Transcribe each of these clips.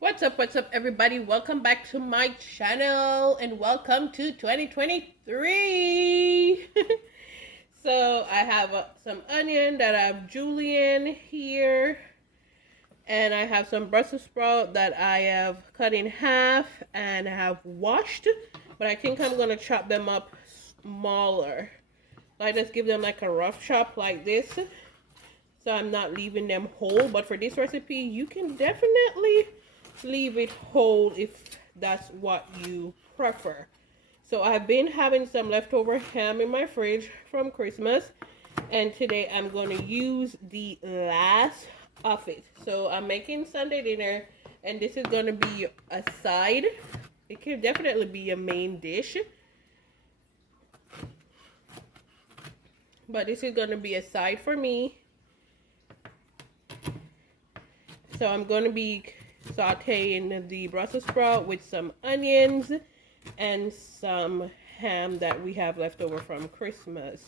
What's up, everybody? Welcome back to my channel and welcome to 2023. So, I have some onion that I have julienne here, and I have some Brussels sprout that I have cut in half and have washed, but I think I'm going to chop them up smaller. I just give them like a rough chop like this, so I'm not leaving them whole. But for this recipe, you can definitely leave it whole if that's what you prefer. So I've been having some leftover ham in my fridge from Christmas, and today I'm going to use the last of it. So I'm making Sunday dinner, and this is going to be a side. It can definitely be a main dish, but this is going to be a side for me. So I'm going to be sauteing the Brussels sprout with some onions and some ham that we have left over from Christmas.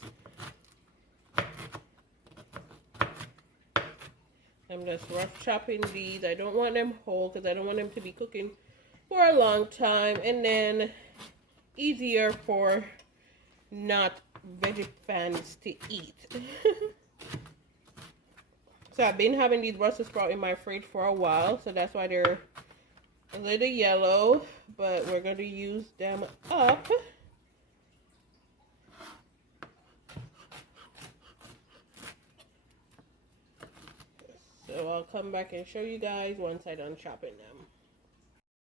I'm just rough chopping these. I don't want them whole because I don't want them to be cooking for a long time, and then easier for not veggie fans to eat. So I've been having these Brussels sprouts in my fridge for a while, so that's why they're a little yellow, but we're going to use them up. So I'll come back and show you guys once I'm done chopping them.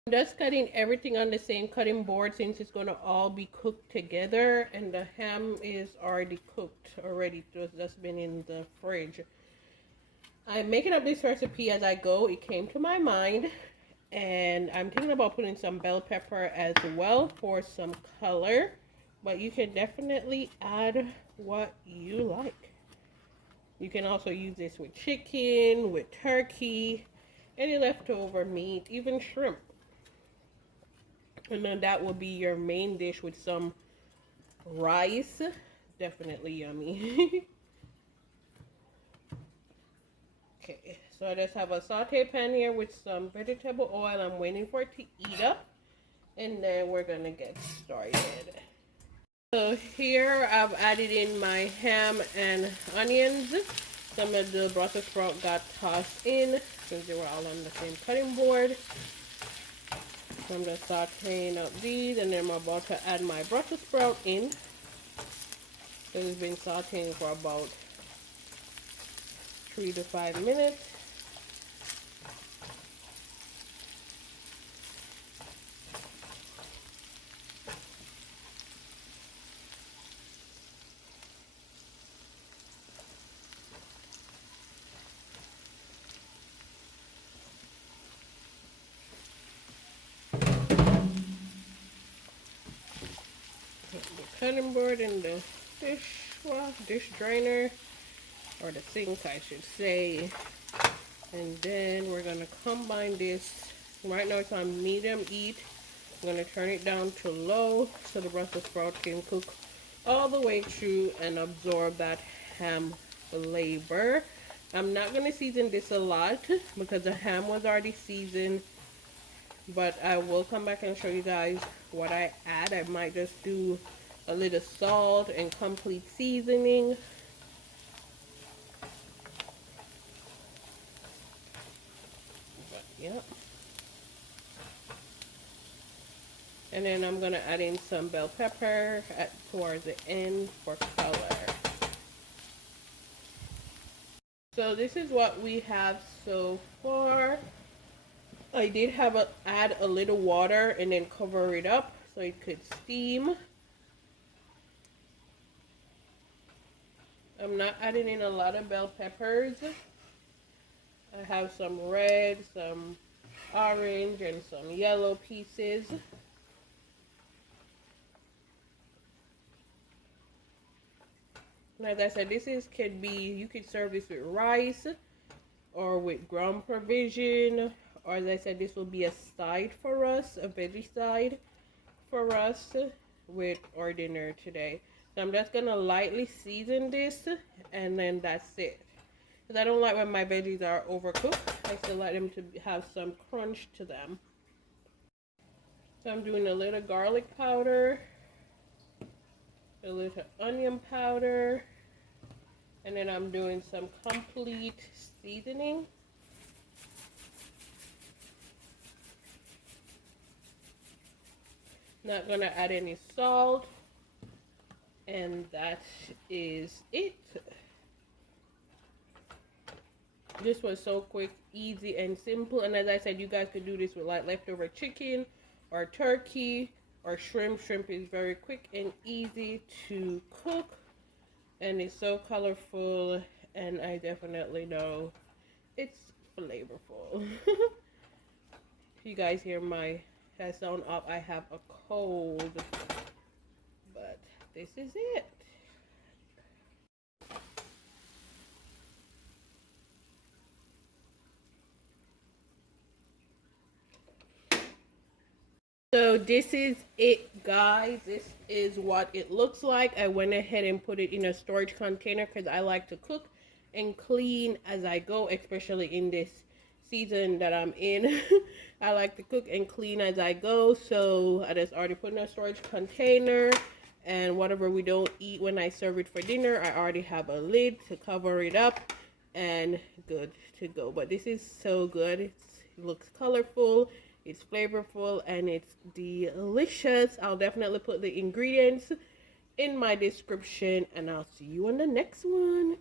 I'm just cutting everything on the same cutting board since it's going to all be cooked together, and the ham is already cooked already. It's just been in the fridge. I'm making up this recipe as I go. It came to my mind, and I'm thinking about putting some bell pepper as well for some color, but you can definitely add what you like. You can also use this with chicken, with turkey, any leftover meat, even shrimp. And then that will be your main dish with some rice. Definitely yummy. Okay, so I just have a saute pan here with some vegetable oil. I'm waiting for it to heat up, and then we're gonna get started. So here I've added in my ham and onions. Some of the Brussels sprout got tossed in since they were all on the same cutting board. So I'm just sauteing up these, and then I'm about to add my Brussels sprout in. So it's been sauteing for about 3 to 5 minutes. The cutting board and the dish drainer, or the sink I should say, and then we're gonna combine this. Right now it's on medium heat. I'm gonna turn it down to low so the Brussels sprout can cook all the way through and absorb that ham flavor. I'm not gonna season this a lot because the ham was already seasoned, but I will come back and show you guys what I add. I might just do a little salt and complete seasoning. But yep. And then I'm gonna add in some bell pepper towards the end for color. So this is what we have so far. I did add a little water and then cover it up so it could steam. I'm not adding in a lot of bell peppers. I have some red, some orange, and some yellow pieces. As I said, you could serve this with rice or with ground provision, or as I said, this will be a side for us, a veggie side for us with our dinner today. So I'm just gonna lightly season this, and then that's it. because I don't like when my veggies are overcooked. I still like them to have some crunch to them. So I'm doing a little garlic powder, a little onion powder, and then I'm doing some complete seasoning. Not gonna add any salt, and that is it. This was so quick, easy, and simple. And as I said, you guys could do this with like leftover chicken or turkey or shrimp. Shrimp is very quick and easy to cook, and it's so colorful, and I definitely know it's flavorful. If you guys hear my head sound up, I have a cold, but this is it. So this is it, guys. This is what it looks like. I went ahead and put it in a storage container because I like to cook and clean as I go, especially in this season that I'm in. I like to cook and clean as I go, so I just already put in a storage container, and whatever we don't eat when I serve it for dinner, I already have a lid to cover it up and good to go. But this is so good. It looks colorful, it's flavorful, and it's delicious. I'll definitely put the ingredients in my description, and I'll see you on the next one.